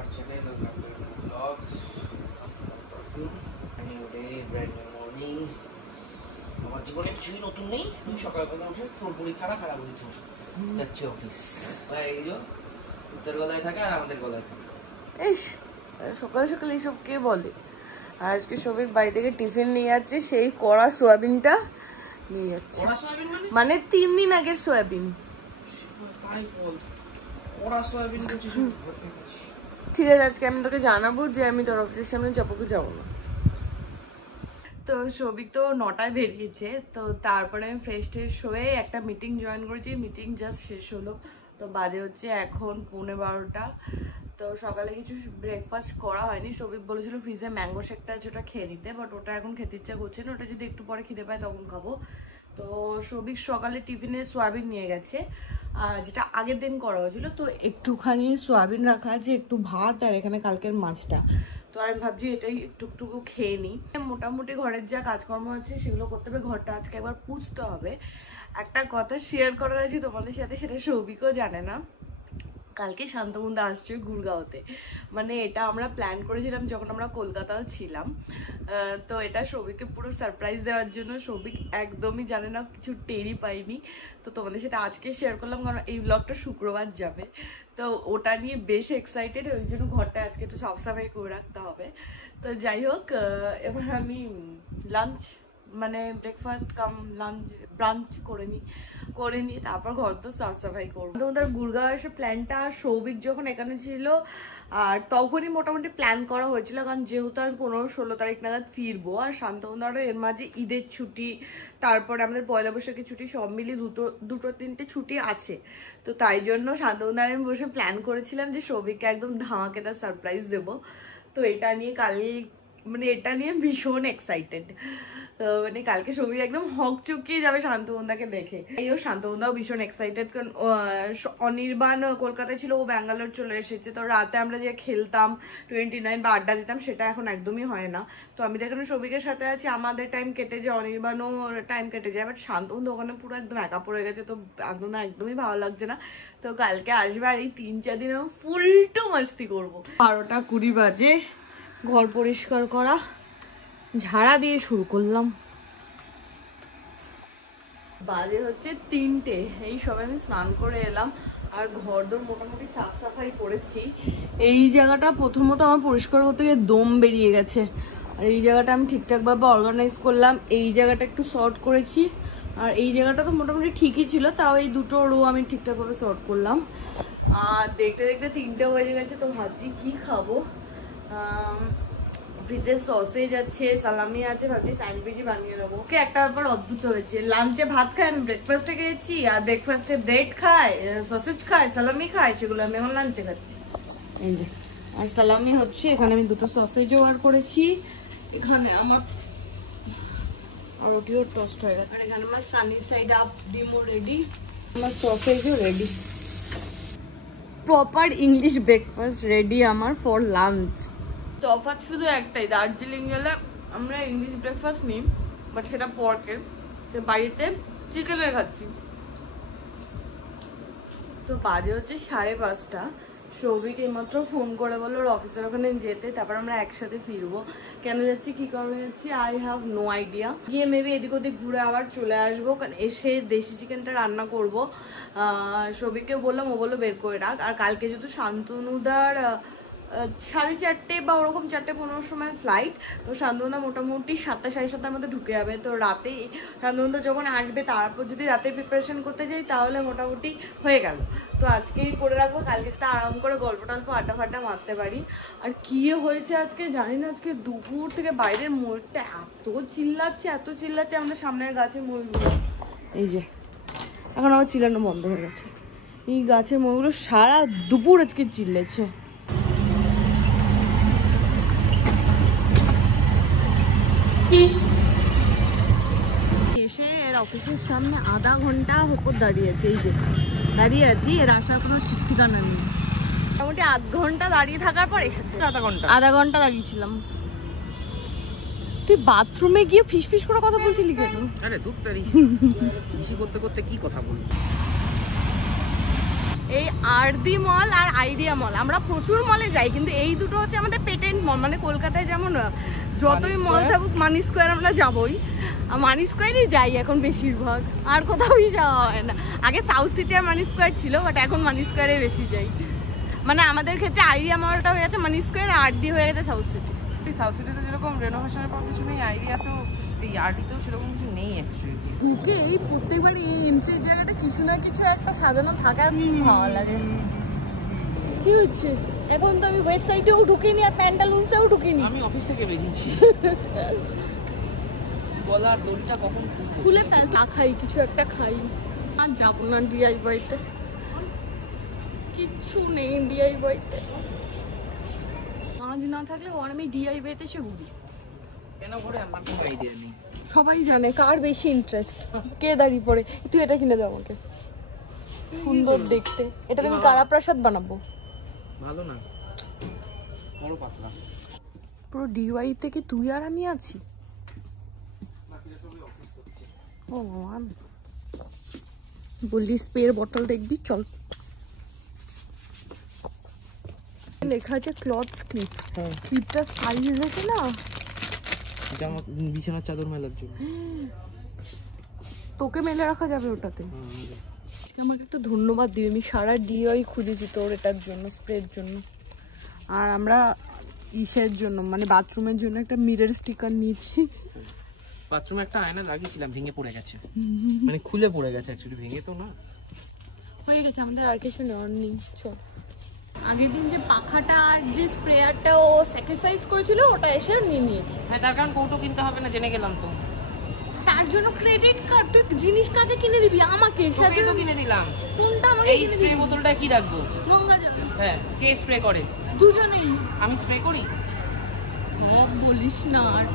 our channel. Welcome to my vlog. New day, brand new morning. আমার জীবনে কিছুই নতুন নেই। সকালবেলা উঠে তোর পরীক্ষাটা খারাপ হয়ে যাচ্ছে অফিস। এই যে উত্তর গলায় থাকে আর আমাদের গলায় থাকে। ইস, সকাল সকাল এইসব কে বলে? আর আজকে সবাই বাড়ি থেকে টিফিন নিয়ে যাচ্ছে, সেই কড়া সোয়াবিনটা নিয়ে যাচ্ছে। কড়া সোয়াবিন মানে 3 দিন আগের সোয়াবিন। তাই বল, কড়া সোয়াবিন বলছিস? ঠিক আছে, আজকে আমি তোকে জানাবো যে আমি তোর অফিসের সামনে যাবো কি যাবো না। তো সবিক তো 9টায় বেরিয়েছে, তো তারপরে আমি ফ্রেশ ট্রেশ হয়ে একটা মিটিং জয়েন করেছি। মিটিং জাস্ট শেষ হলো, তো বাজে হচ্ছে এখন 12:15। তো সকালে কিছু ব্রেকফাস্ট করা হয়নি। সবিক বলেছিল ফ্রিজে ম্যাঙ্গো শেকটা আছে ওটা খেয়ে নিতে, বাট ওটা এখন খেতে ইচ্ছা করছে না। ওটা যদি একটু পরে খিদে পায় তখন খাবো। তো সবিক সকালে টিফিনে সোয়াবিন নিয়ে গেছে, যেটা আগের দিন করা হয়েছিল। তো একটুখানি সোয়াবিন রাখা আছে, একটু ভাত আর এখানে কালকের মাছটা। তো আমি ভাবছি এটাই একটুকটুকু খেয়ে নিই। মোটামুটি ঘরের যা কাজকর্ম আছে সেগুলো করতে হবে। ঘরটা আজকে একবার পুছতে হবে। একটা কথা শেয়ার করার আছে তোমাদের সাথে, সেটা সৌভিকও জানে না। কালকে শান্তমুন্দা আসছে গুড়গাঁওতে। মানে এটা আমরা প্ল্যান করেছিলাম যখন আমরা কলকাতাও ছিলাম। তো এটা সৌভিককে পুরো সারপ্রাইজ দেওয়ার জন্য। সৌভিক একদমই জানে না, কিছু টেরই পাইনি। তো তোমাদের সাথে আজকে শেয়ার করলাম, কারণ এই ব্লগটা শুক্রবার যাবে। তো ওটা নিয়ে বেশ এক্সাইটেড, ওই জন্য ঘরটা আজকে একটু সাফ সাফাই করে রাখতে হবে। তো যাই হোক, এবার আমি লাঞ্চ মানে ব্রেকফাস্ট কাম লাঞ্চ ব্রাঞ্চ করে নিই তারপর ঘর তো সাফ সাফাই করবো। তোমাদের গুড়গাঁও এসে প্ল্যানটা সৌভিক যখন এখানে ছিল আর তখনই মোটামুটি প্ল্যান করা হয়েছিল, কারণ যেহেতু আমি 15-16 তারিখ নাগাদ ফিরবো। আর শান্তনুদারও এর মাঝে ঈদের ছুটি, তারপরে আমাদের পয়লা বৈশাখের ছুটি, সব মিলিয়ে দুটো তিনটে ছুটি আছে। তো তাই জন্য শান্তনুদার আমি বসে প্ল্যান করেছিলাম যে সৌভিককে একদম ধামাকেদার সারপ্রাইজ দেবো। তো এটা নিয়ে ভীষণ এক্সাইটেড। মানে কালকে সৌভিক একদম হক চুকিয়ে যাবে শান্তনুদাকে দেখে। এইও শান্তনুদাও ভীষণ এক্সাইটেড, কারণ অনির্বাণ কলকাতায় ছিল, ও ব্যাঙ্গালোর চলে এসেছে। তো রাতে আমরা যে খেলতাম 29 বা আড্ডা দিতাম, সেটা এখন একদমই হয় না। তো আমি দেখলাম সৌভিকের সাথে আছি, আমাদের টাইম কেটে যায়, অনির্বাণও টাইম কেটে যায়, বাট শান্তনু ওখানে পুরো একদম একা পড়ে গেছে। তো একদমই ভালো লাগছে না। তো কালকে আসবে, আর এই 3-4 দিন আমি ফুলটু মাস্তি করবো। 12:20 বাজে, ঘর পরিষ্কার করা ঝাড়া দিয়ে শুরু করলাম। বাজে হচ্ছে 3টে, এই সবাই আমি স্নান করে এলাম আর ঘর দোর মোটামুটি সাফ সাফাই করেছি। এই জায়গাটা প্রথমত আমার পরিষ্কার করতে গিয়ে দম বেরিয়ে গেছে, আর এই জায়গাটা আমি ঠিকঠাকভাবে অর্গানাইজ করলাম। এই জায়গাটা একটু শর্ট করেছি, আর এই জায়গাটা তো মোটামুটি ঠিকই ছিল, তাও এই দুটো রো আমি ঠিকঠাকভাবে শর্ট করলাম। আর দেখতে দেখতে 3টে হয়ে গেছে। তো ভাবছি কি খাবো। ফ্রিজে সসেজ আছে, সালামি আছে, ভাবছি স্যান্ডউইচই বানিয়ে নেবো। একটা ব্যাপার অদ্ভুত হয়েছে, লাঞ্চে ভাত খাই আমি, ব্রেকফাস্টে খেয়েছি, আর ব্রেকফাস্টে ব্রেড খায়, সসেজ খায়, সালামি খায়, সেগুলো আমি এখন লাঞ্চে খাচ্ছি। এই যে, আর সালামি হচ্ছে এখানে আমি 2টো সসেজও আর করেছি। এখানে আমার আর ওটিও টোস্ট হয়ে গেছে। আর এখানে আমার সানি সাইড আপ ডিমও রেডি, আমার সসেজও ready. Proper English breakfast ready আমার ফর লাঞ্চ। তফাৎ শুধু একটাই, দার্জিলিং গেলে আমরা ইংলিশ ব্রেকফাস্ট নিই, বাট সেটা পর্কের, বাড়িতে চিকেনের খাচ্ছি। তো বাজে হচ্ছে 5:30। সৌভিক এইমাত্র ফোন করে বললো ওর অফিসের ওখানে যেতে, তারপর আমরা একসাথে ফিরবো। কেন যাচ্ছি, কি কারণে যাচ্ছি, আই হ্যাভ নো আইডিয়া। গিয়ে মেবি এদিক ওদিক ঘুরে আবার চলে আসবো, কারণ এসে দেশি চিকেনটা রান্না করবো। সৌভিককে বললাম, ও বললো বের করে রাখ। আর কালকে যেহেতু শান্তনুদার 4:30 বা ওরকম 4:15 সময় ফ্লাইট, তো শান্তনুদা মোটামুটি 7:00-7:30 মধ্যে ঢুকে যাবে। তো রাতে শান্তনুদা যখন আসবে তারপর যদি রাতে প্রিপারেশন করতে যাই তাহলে মোটামুটি হয়ে গেল। তো আজকেই করে রাখবো, কালকে তো আরাম করে গল্প টল্প আড্ডা ফাড্ডা মারতে পারি। আর কি হয়েছে আজকে জানি না, আজকে দুপুর থেকে বাইরের ময়ূরটা এত চিল্লাচ্ছে আমাদের সামনের গাছের ময়ূরগুলো। এই যে এখন আমার চিল্লানো বন্ধ হয়ে গেছে। এই গাছের ময়ূরগুলো সারা দুপুর আজকে চিল্লেছে। এসে এর অফিসের সামনে আধা ঘন্টা উপর দাঁড়িয়েছে। এই যে দাঁড়িয়ে আছি, এর আসার কোনো ঠিক ঠিকানা নেই। মোটামুটি আধ ঘন্টা দাঁড়িয়ে থাকার পর এসেছে। আধা ঘন্টা দাঁড়িয়েছিলাম। তুই বাথরুমে গিয়ে ফিসফিস করে কথা বলছিলি কেন? আরে ধুপ তারি, ইসি করতে করতে কি কথা বলি। এই আরদি মল আর আইডিয়া মল, আমরা প্রচুর মলে যাই, কিন্তু এই দুটো হচ্ছে আমাদের পেটেন্ট মল। মানে কলকাতায় যেমন যতই মল থাকুক মানি স্কোয়ার আমরা যাবোই, মানি স্কোয়ারই যাই এখন বেশিরভাগ, আর কোথাওই যাওয়া হয় না। আগে সাউথ সিটি আর মানি স্কোয়ার ছিল, বাট এখন মানি স্কোয়ারে বেশি যাই। মানে আমাদের ক্ষেত্রে আইডিয়া মলটা হয়ে গেছে মানি স্কোয়ার, আর আরদি হয়ে গেছে সাউথ সিটি। সাউথ সিটিতে যেরকম রেনোভেশনের পর কিছু নেই, আইডিয়াতেও এই আরডিতেও সেরকম কিছু নেই অ্যাকচুয়ালি। ঢুকে এই প্রত্যেকবার এই এন্ট্রির জায়গাটা কিছু না কিছু একটা সাজানো থাকে আর খুব ভালো লাগে। কি হচ্ছে এখন? তো আমি ওয়েস্ট সাইডেও ঢুকিনি আর প্যান্টালুন্সেও ঢুকিনি। আমি অফিস থেকে বেরিয়েছি। গলার দড়িটা কখন খুলে ফেল, খাই কিছু একটা খাই। আর যাবো না ডিআইওয়াইতে, কিচ্ছু নেই ডিআইওয়াইতে। কাজ না থাকলে ওর আমি ডিআইওয়াইতে এসে ঘুরি কেন করে, আমার কোনো আইডিয়া নেই। সবাই জানে কার বেশি ইন্টারেস্ট, কে দাঁড়িয়ে পড়ে। তুই এটা কিনে দাও আমাকে, সুন্দর দেখতে। এটা তুমি কারা প্রসাদ বানাবো, ভালো না, বড় পাতলা। পুরো ডিওয়াই থেকে তুই আর আমি আছি। ও আমি বললি স্প্রের বটল দেখবি, চল। লেখা আছে ক্লথ ক্লিপ। ক্লিপটার সাইজ দেখে না, এটা আমার বিছানার চাদর মেলার জন্য। তোকে মেলে রাখা যাবে ওটাতে। আমাকে একটু ধন্যবাদ দিবি, আমি সারা ডিওয়াই খুঁজেছি তোর এটার জন্য, স্প্রের জন্য। আর আমরা ইসের জন্য মানে বাথরুমের জন্য একটা মিরর স্টিকার নিয়েছি। বাথরুমে একটা আয়না লাগিয়েছিলাম, ভেঙে পড়ে গেছে, মানে খুলে পড়ে গেছে অ্যাকচুয়ালি, ভেঙে তো না, হয়ে গেছে। আমাদের আর কিছু নেওয়ার নেই, চল। আগের দিন যে পাখাটা আর যে স্প্রেয়ারটা ও স্যাক্রিফাইস করেছিল ওটা এসে নিয়ে নিয়েছে। হ্যাঁ, তার কারণ কৌটো কিনতে হবে না, জেনে গেলাম তো। তার জন্য ক্রেডিট কার্ড, তুই জিনিস কাকে কিনে দিবি? আমাকে। তোকেই তো কিনে দিলাম। কোনটা আমাকে এই স্প্রে বোতলটা কি রাখবো? গঙ্গা জল। হ্যাঁ, কে স্প্রে করে? দুজনেই। আমি স্প্রে করি? বলিস না। আর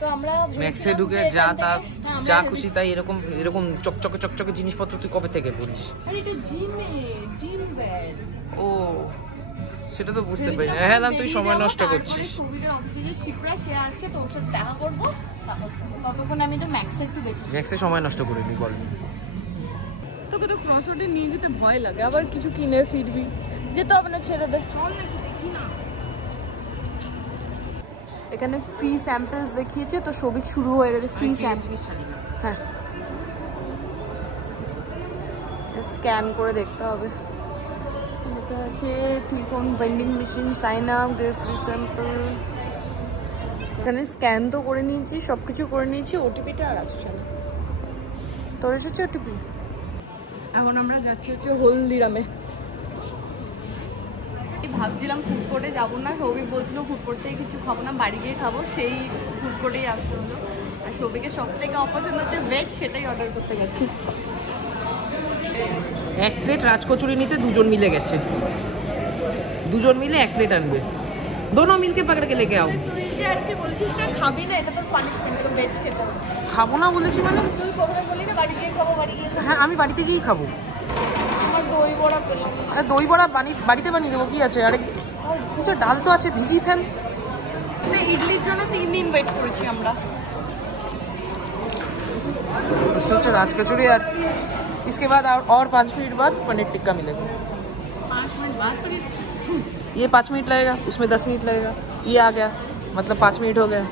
তো আমরা ম্যাক্সে ঢুকে যা খুশি তাই এরকম চকচকে জিনিসপত্র তুই কবে থেকে পড়িস? আরে এটা জিম ব্যাগ। ও, সেটা তো বুঝতে পারি না। হ্যাঁ, তুই সময় নষ্ট করছিস। সবিকের অফিসে যে শিপ্রা সে আসছে, তো ওর সাথে দেখা করবো, ততক্ষণ আমি একটু ম্যাক্সে একটু দেখি। ম্যাক্সে সময় নষ্ট করে নি, বল। তোকে তো ক্রসওয়ার্ডে নিয়ে যেতে ভয় লাগে, আবার কিছু কিনে ফিরবি, যেতে হবে না, ছেড়ে দে। এখানে ফ্রি স্যাম্পলস দেখিয়েছে, তো সবিক শুরু হয়ে গেছে ফ্রি স্যাম্পল। হ্যাঁ, স্ক্যান করে দেখতে হবে। লেখা আছে click on vending machine, sign up, get free sample. এখানে স্ক্যান তো করে নিয়েছি, সব কিছু করে নিয়েছি, ওটিপিটা আর আসছে না। তোর এসেছে ওটিপি? এখন আমরা যাচ্ছি হচ্ছে হলদিরামে। ভাবছিলাম ফুড কোর্টে যাবো না, সৌভিক বলছিল ফুড কোর্ট থেকে কিছু খাবো না, বাড়ি গিয়ে খাবো, সেই ফুড কোর্টেই আসতে হলো। আর সৌভিকের সব থেকে অপছন্দ হচ্ছে ভেজ, সেটাই অর্ডার করতে গেছি। 1 প্লেট রাজকচুরি নিতে 2 মিলে গেছে, 2 মিলে 1 প্লেট আনবে। दोनों मिलके पकड़ के लेके आओ। তুই যে আজকে বলেছিস না খাবি না, এটা তোর পানিশমেন্ট, তোর ভেজ খেতে হবে। খাবো না বলেছি মানে? তুই কখনো বলি না বাড়ি গিয়ে খাবো, বাড়ি গিয়ে খাবো। হ্যাঁ, আমি বাড়িতে গিয়েই খাবো। আমার দই বড়া পেলাম। আরে দই বড়া বাড়িতে বানিয়ে দেবো, কি আছে? আরে ডাল তো আছে, ভিজিয়ে ফেল। ইডলির জন্য 3 দিন ওয়েট করেছি আমরা। इससे হচ্ছে राजकचौरी और इसके बाद और 5 मिनट बाद पनीर टिक्का मिलेगा। 5 मिनट बाद पनीर, ये 5 मिनट लगेगा, उसमें 10 मिनट लगेगा, ये आ गया मतलब 5 मिनट हो गया।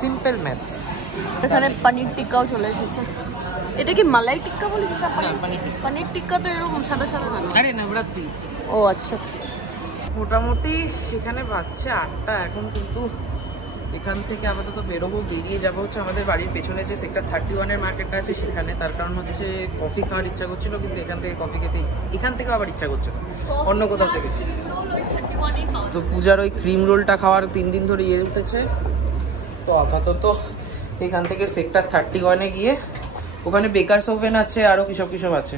Simple maths. এখানে পনির টিক্কাও চলে এসেছে। এটা কি মালাই টিক্কা বলেছিস? না, পনির টিক্কা। পনির টিক্কা তো এরকম সাদা সাদা না। আরে নবরাত্রি। ও আচ্ছা। মোটামুটি এখানে বাজছে 8টা এখন, কিন্তু এখান থেকে আপাতত বেরোবো, বেরিয়ে যাবো হচ্ছে আমাদের বাড়ির পেছনে যে সেক্টর 31-এর মার্কেটটা আছে সেখানে। তার কারণ হচ্ছে কফি খাওয়ার ইচ্ছা করছিল, কিন্তু এখান থেকে কফি খেতে এখান থেকেও আবার ইচ্ছা করছে অন্য কোথাও থেকে। তো পূজার ওই ক্রিম রোলটা খাওয়ার 3 দিন ধরে ইয়ে উঠেছে, তো আপাতত এখান থেকে সেক্টর 31-এ গিয়ে ওখানে বেকারস ওভেন আছে, আরও কিসব আছে,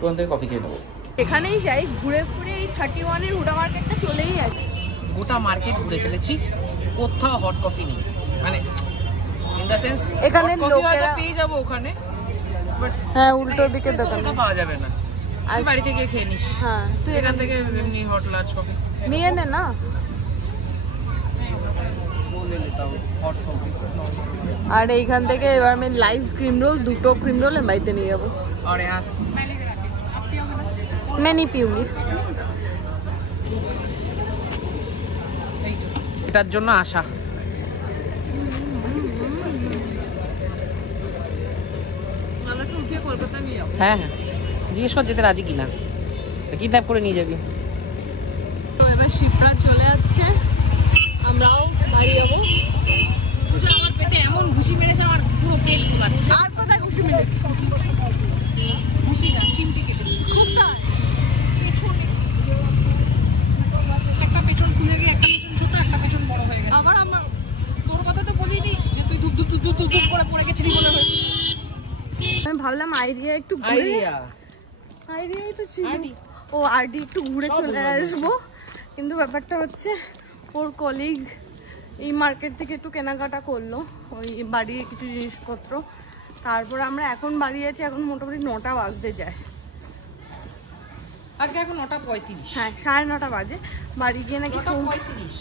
ওখান থেকে কফি খেয়ে নেবো। এখানেই যাই, ঘুরে ঘুরে এই 31-এর হুডা মার্কেটটা চলেই আছে। গোটা মার্কেট ঘুরে ফেলেছি, কোথাও হট কফি নেই, মানে ইন দ্য সেন্স এখানে লোকেরা পেয়ে যাবো ওখানে, বাট হ্যাঁ উল্টো দিকে দোকান পাওয়া যাবে না। তুই বাড়িতে গিয়ে খেয়ে নিস। হ্যাঁ, তুই এখান থেকে এমনি হট লার্জ কফি নিয়ে নে না। বল ले लेता हूँ हॉट कॉफी। আর এইখান থেকে এবার আমি লাইভ ক্রিম রোল, 2টো ক্রিম রোল বাড়িতে নিয়ে যাবো। और यहाँ मैं नहीं पीऊंगी। এটার জন্য আশা। হ্যাঁ হ্যাঁ জিজ্ঞেস কর যেতে রাজি কিনা, কিডন্যাপ করে নিয়ে যাবি। তো এবার শিপ্রা চলে যাচ্ছে, আমরাও বাড়ি যাবো। পূজা আমার পেটে এমন ঘুষি মেরেছে, আমার পুরো পেট ফুলাচ্ছে। আর কোথায় খুশি মিলেছে? ঘুষি না, চিমটি কেটেছে খুব তাই। পেছনে। একটা পেছন খুলে গিয়ে একটা পেছন ছোট, একটা পেছন বড় হয়ে গেছে। আবার আমার তোর কথা তো বলিনি যে তুই ধুপ ধুপ ধুপ ধুপ ধুপ করে পড়ে গেছিলি বলে হয়েছে। আমি ভাবলাম আইডিয়া একটু আইডিয়াই তো ছিল। ও আরডি একটু ঘুরে চলে আসবো, কিন্তু ব্যাপারটা হচ্ছে ওর কলিগ এই মার্কেট থেকে একটু কেনাকাটা করলো ওই বাড়ির কিছু জিনিসপত্র। তারপর আমরা এখন বাড়ি আছি, এখন মোটামুটি 9টা বাজতে যায়। আজকে এখন 9:35। হ্যাঁ 9:30 বাজে। বাড়ি গিয়ে নাকি 9:35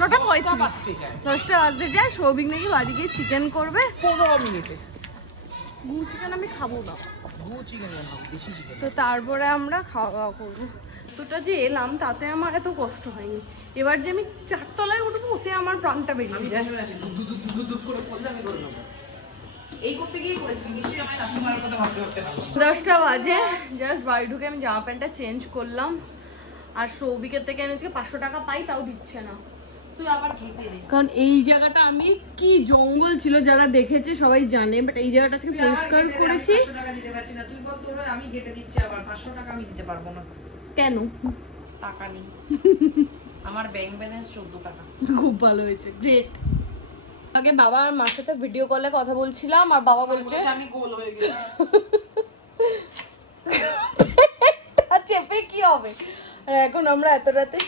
9:35 বাজতে যায়। 10টা বাজতে যায়। সৌভিক নাকি বাড়ি গিয়ে চিকেন করবে 15 মিনিটে। গু চিকেন আমি খাবো না, গু চিকেন বানাবো, দেশি চিকেন। তো তারপরে আমরা খাওয়া দাওয়া করবো। তোটা যে এলাম তাতে আমার এত কষ্ট হয়নি, এবার যে আমি 4 তলায় উঠবো ওতে আমার প্রাণটা বেরিয়ে যায়। এই করতে গিয়ে করেছি নিশ্চয়ই, আমি লাফি মারার কথা ভাবতে ভাবতে না। 10টা বাজে, জাস্ট বাড়ি ঢুকে আমি জামা প্যান্টটা চেঞ্জ করলাম। আর সৌভিকের থেকে আমি আজকে 500 টাকা পাই, তাও দিচ্ছে না। তুই আবার ঘেটে দে, কারণ এই জায়গাটা আমি কি জঙ্গল ছিল যারা দেখেছে সবাই জানে, বাট এই জায়গাটা আজকে পরিষ্কার করেছি। 500 টাকা দিতে পারছি না, তুই বল তোর আমি ঘেটে দিচ্ছি, আবার 500 টাকা আমি দিতে পারবো না। কেন? টাকা নেই আমার, ব্যাংক ব্যালেন্স 14 টাকা। খুব ভালো হয়েছে, গ্রেট। আগে বাবা আর মার সাথে ভিডিও কলে কথা বলছিলাম, আর বাবা বলছে আমি গোল হয়ে গেছি। চেপে কি হবে। আর এখন আমরা এত রাতে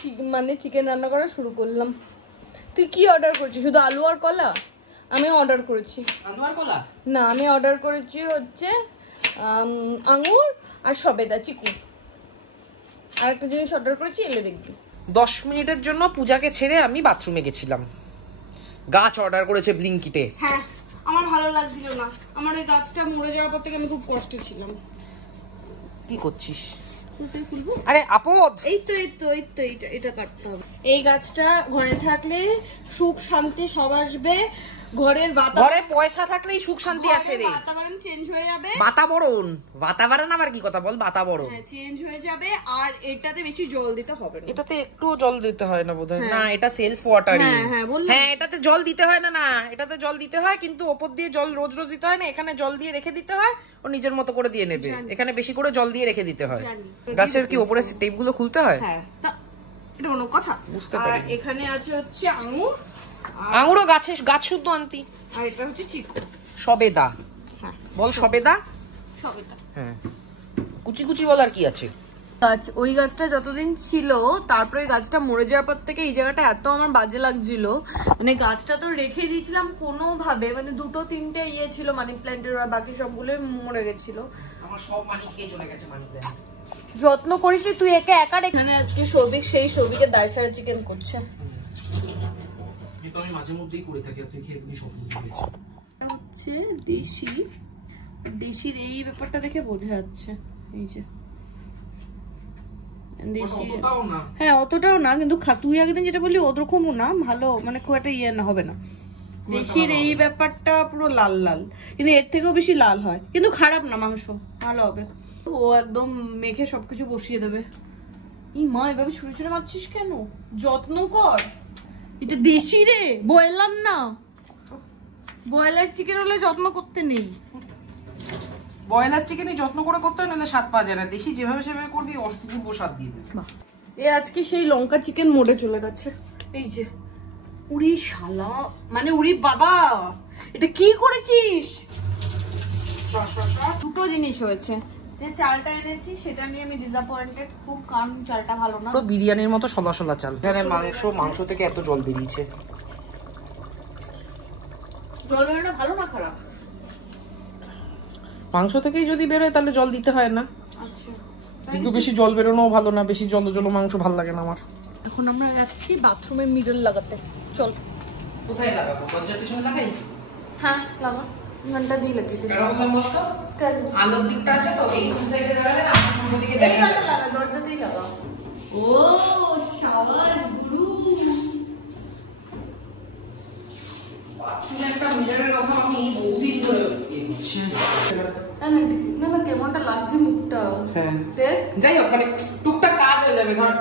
চিকেন রান্না করা শুরু করলাম। তুই কি অর্ডার করেছিস? শুধু আলু আর কলা? আমি অর্ডার করেছি আলু আর কলা না, আমি অর্ডার করেছি হচ্ছে আঙুর আর সবেদা চিকু। আর একটা জিনিস অর্ডার করেছি, এলে দেখবি। 10 মিনিটের জন্য পূজাকে ছেড়ে আমি বাথরুমে গেছিলাম। গাছ অর্ডার করেছে ব্লিঙ্কিটে। হ্যাঁ আমার ভালো লাগছিল না, আমার ওই গাছটা মরে যাওয়ার পর থেকে আমি খুব কষ্টে ছিলাম। কি করছিস? আরে আপদ, এই তো এটা কাটতে হবে। এই গাছটা ঘরে থাকলে সুখ শান্তি সব আসবে, ঘরের ঘরে পয়সা থাকলেই সুখ শান্তি আসে রে। বাতাবরণ চেঞ্জ হয়ে যাবে। বাতাবরণ আবার কি কথা বল? বাতাবরণ চেঞ্জ হয়ে যাবে। আর এটাতে বেশি জল দিতে হবে না। এটাতে একটুও জল দিতে হয় না বোধহয়। না এটা সেলফ ওয়াটারিং। হ্যাঁ এটাতে জল দিতে হয় না। না এটাতে জল দিতে হয়, কিন্তু ওপর দিয়ে জল রোজ রোজ দিতে হয় না। এখানে জল দিয়ে রেখে দিতে হয়, ও নিজের মতো করে দিয়ে নেবে। এখানে বেশি করে জল দিয়ে রেখে দিতে হয়। গাছের কি উপরে স্টেপ গুলো খুলতে হয়? হ্যাঁ এটা কোনো কথা বুঝতে পারি। এখানে আছে হচ্ছে আঙুর, আঙুরও গাছ শুদ্ধ আনতি। আর এটা হচ্ছে চিকু সবেদা। হ্যাঁ বল সবেদা। সবেদা হ্যাঁ কুচি কুচি বল, আর কি আছে? গাছ, ওই গাছটা যতদিন ছিল, তারপরে গাছটা মরে যাওয়ার পর থেকে এই জায়গাটা এত আমার বাজে লাগছিল। মানে গাছটা তো রেখে দিয়েছিলাম কোনোভাবে, মানে 2-3টে ইয়ে ছিল মানি প্ল্যান্টের, আর বাকি সবগুলো মরে গেছিল। আমার সব মানি খেয়ে চলে গেছে মানি প্ল্যান্ট। যত্ন করিস তুই একা একা। এখানে আজকে সৌভিকের দায় সারা চিকেন করছে। আমি মাঝে মধ্যেই করে থাকি, তুই খেয়ে তুমি সব বুঝে গেছিস। হচ্ছে দেশির এই ব্যাপারটা দেখে বোঝা যাচ্ছে। এই যে দেশি, হ্যাঁ অতটাও না, কিন্তু তুই একদিন যেটা বললি ওরকমও না, ভালো মানে খুব একটা ইয়ে না হবে না। দেশির এই ব্যাপারটা পুরো লাল লাল, কিন্তু এর থেকেও বেশি লাল হয়, কিন্তু খারাপ না, মাংস ভালো হবে। ও একদম মেখে সবকিছু বসিয়ে দেবে। এই মা এভাবে ছুঁড়ে ছুঁড়ে মারছিস কেন? যত্ন কর, এটা দেশি রে, বললাম না। ব্রয়লার চিকেন হলে যত্ন করতে নেই। ব্রয়লার চিকেনই যত্ন করে করতে হয়, নাহলে স্বাদ পাওয়া যায় না। দেশি যেভাবে সেভাবে করবি অপূর্ব স্বাদ দিয়ে দেবে। এ আজকে সেই লঙ্কা চিকেন মোড়ে চলে গেছে। এই যে উড়ি শালা, মানে উড়ি বাবা, এটা কি করেছিস? দুটো জিনিস হয়েছে। যে চালটা এনেছি সেটা নিয়ে আমি ডিসঅ্যাপয়েন্টেড খুব, কারণ চালটা ভালো না। পুরো বিরিয়ানির মতো সলা সলা চাল। এখানে মাংস থেকে এত জল বেরিয়েছে। জল বেরোনো ভালো না খারাপ? মাংস থেকেই যদি বেরোয় তাহলে জল দিতে হয় না। আচ্ছা, কিন্তু বেশি জল বেরোনো ভালো না, বেশি জল মাংস ভালো লাগে না আমার। এখন আমরা যাচ্ছি বাথরুমে মিডল লাগাতে। চল। কোথায় লাগাবো? দরজার পিছনে লাগাই? হ্যাঁ লাগা, ঘন্টা দিয়ে লাগিয়ে দিই। এরকম বসতো আলোর দিকটা আছে তো, এই সাইডে লাগালে না অন্যদিকে এই ঘন্টা লাগা, দরজা দিয়ে লাগা। ও শাওয়ার গুরু। একটা মিররের কথা আমি বহুদিন ধরে বলছি। না না কেমনটা লাগছে মুখটা। হ্যাঁ দেখ, যাই হোক মানে টুকটাক কাজ হয়ে যাবে। ধর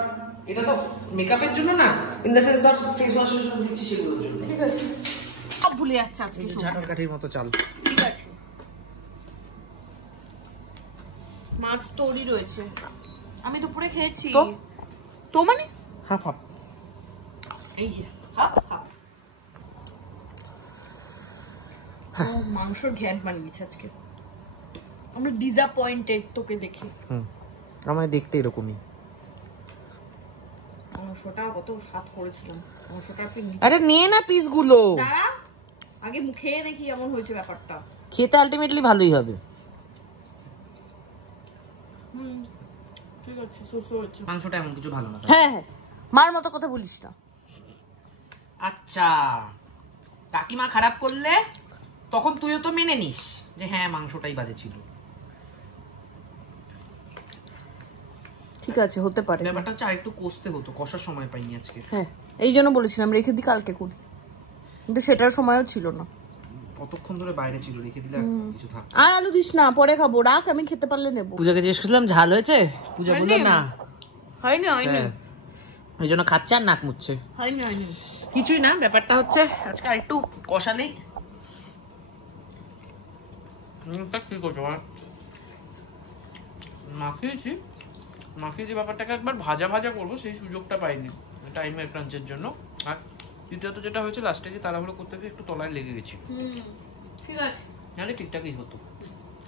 এটা তো মেকআপের জন্য না, ইন দ্য সেন্স ধর ফেস ওয়াশ দিচ্ছি সেগুলোর জন্য। ঠিক আছে, সব ভুলে যাচ্ছে আজকে। ঝাঁটার কাঠির মতো চাল। ঠিক আছে, মাছ তৈরি রয়েছে, আমি দুপুরে খেয়েছি। তো মানে হাফ হাফ। এই যে হাফ হাফ। ও মাংসর ঘ্যাট বানিয়েছে আজকে। আমরা ডিসঅ্যাপয়েন্টেড তোকে দেখি। আমায় দেখতে এরকমই। মাংসটা কত স্বাদ করেছিলাম। মাংসটা আরে নিয়ে না পিস গুলো, দাঁড়া আগে খেয়ে দেখি এমন হয়েছে ব্যাপারটা। খেতে আলটিমেটলি ভালোই হবে। ঠিক আছে, সুসু হচ্ছে। মাংসটা এমন কিছু ভালো না। হ্যাঁ হ্যাঁ, মার মতো কথা বলিস না। আচ্ছা, কাকিমা খারাপ করলে তখন তুইও তো মেনে নিস যে হ্যাঁ মাংসটাই বাজে ছিল। ঠিক আছে, হতে পারে। ব্যাপারটা হচ্ছে আরেকটু কষতে হতো, কষার সময় পাইনি আজকে। হ্যাঁ, এই জন্য বলেছিলাম রেখে দি, কালকে করি, কিন্তু সেটার সময়ও ছিল না। কতক্ষণ ধরে বাইরে ছিল, রেখে দিলে কিছু থাক। আর আলু দিস না, পরে খাবো, রাখ, আমি খেতে পারলে নেবো। পূজাকে জিজ্ঞেস করলাম ঝাল হয়েছে, পূজা বলল না। হয়নি হয়নি, এই জন্য খাচ্ছে আর নাক মুচ্ছে। হয়নি হয়নি, কিছুই না, ব্যাপারটা হচ্ছে আজকে আরেকটু কষালেই। কি করছো মাখিয়েছি ব্যাপারটাকে একবার ভাজা ভাজা করবো, সেই সুযোগটা পাইনি টাইমের ক্রাঞ্চের জন্য। আর দ্বিতীয়ত যেটা হয়েছে লাস্টে যে তাড়াহুড়ো করতে গিয়ে একটু তলায় লেগে গেছি। ঠিক আছে, নাহলে ঠিকঠাকই হতো।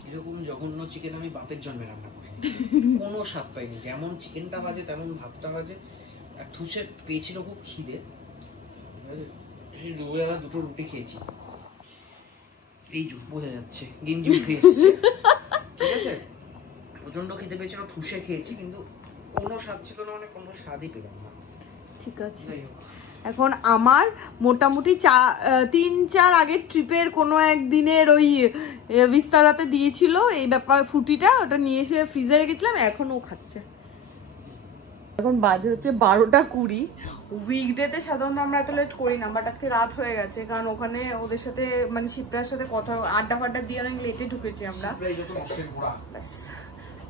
এরকম জঘন্য চিকেন আমি বাপের জন্মে রান্না করি, কোনো স্বাদ পাইনি। যেমন চিকেনটা বাজে তেমন ভাতটা বাজে। আর থুসে পেয়েছিল খুব খিদে, সেই দুপুরবেলা দুটো রুটি খেয়েছি। এই যে বোঝা যাচ্ছে গেঞ্জি উঠে এসছে, ঠিক আছে। প্রচন্ড খেতে পেয়েছিল, ঠুসে খেয়েছি, কিন্তু কোনো স্বাদ ছিল না, মানে কোনো স্বাদই পেলাম না। ঠিক আছে। এখন আমার মোটামুটি 3-4 আগের ট্রিপের কোনো একদিনের ওই বিস্তারাতে দিয়েছিল এই ব্যাপার, ফুটিটা ওটা নিয়ে এসে ফ্রিজে রেখেছিলাম, এখনো খাচ্ছে। এখন বাজে হচ্ছে 12:20। উইকডেতে সাধারণত আমরা এত লেট করি না, বাট আজকে রাত হয়ে গেছে, কারণ ওখানে ওদের সাথে মানে শিপ্রার সাথে কথা আড্ডা ফাড্ডা দিয়ে অনেক লেটে ঢুকেছি আমরা।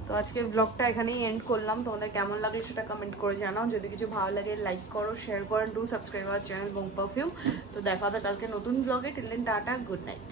তো আজকে ব্লগটা এখানেই এন্ড করলাম। তোমাদের কেমন লাগলো সেটা কমেন্ট করে জানাও। যদি কিছু ভালো লাগে লাইক করো, শেয়ার করো, ডু সাবস্ক্রাইব আওয়ার চ্যানেল বোম পারফিউম। তো দেখা হবে কালকে নতুন ব্লগে। Till then tata, good night.